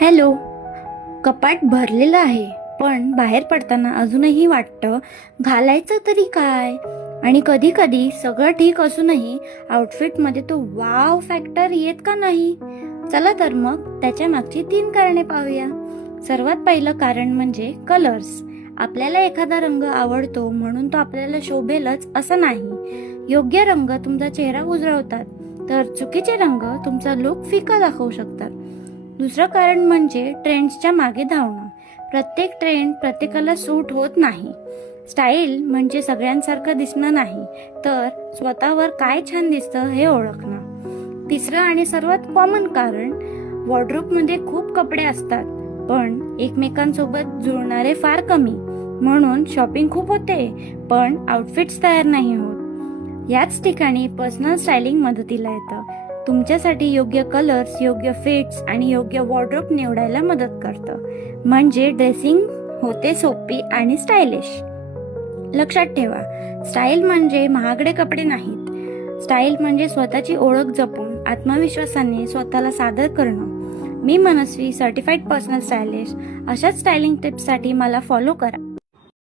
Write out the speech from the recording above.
Hello. कपाट भरलेलं आहे, पण बाहेर पडताना अजूनही वाटतं घालायचं तरी काय. आणि कधी कधी सगळं ठीक असूनही आउटफिटमध्ये तो वाव फॅक्टर येत का नाही. चला तर मग त्याच्या मागची 3 कारणे पाहूया. सर्वात पहिलं कारण म्हणजे कलर्स. आपल्याला एखादा रंग आवडतो म्हणून तो आपल्याला शोभेलच असं नाही. योग्य रंग तुमचा चेहरा उजळवतात, तर चुकीचे रंग तुमचा लुक फिका दाखवू शकतात. दुसरं कारण म्हणजे ट्रेंड्सच्या मागे धावणं. प्रत्येक ट्रेंड प्रत्येकाला सूट होत नाही. स्टाईल म्हणजे सगळ्यांसारखं दिसणं नाही, तर स्वतःवर काय छान दिसतं हे ओळखणं. तिसरं आणि सर्वात कॉमन कारण, वॉर्डरोबमध्ये खूप कपडे असतात, पण एकमेकांसोबत जुळणारे फार कमी. म्हणून शॉपिंग खूप होते, पण आउटफिट्स तयार नाही होत. याच ठिकाणी पर्सनल स्टायलिंग मदतीला येतं. तुमच्यासाठी योग्य कलर्स, योग्य फिट्स आणि योग्य वॉर्डरोब निवडायला मदत करतं. म्हणजे ड्रेसिंग होते सोपी आणि स्टायलिश. लक्षात ठेवा, स्टाईल म्हणजे महागडे कपडे नाहीत. स्टाईल म्हणजे स्वतःची ओळख जपून आत्मविश्वासाने स्वतःला सादर करणं. मी मनस्वी, सर्टिफाईड पर्सनल स्टायलिस्ट. अशाच स्टायलिंग टिप्ससाठी मला फॉलो करा.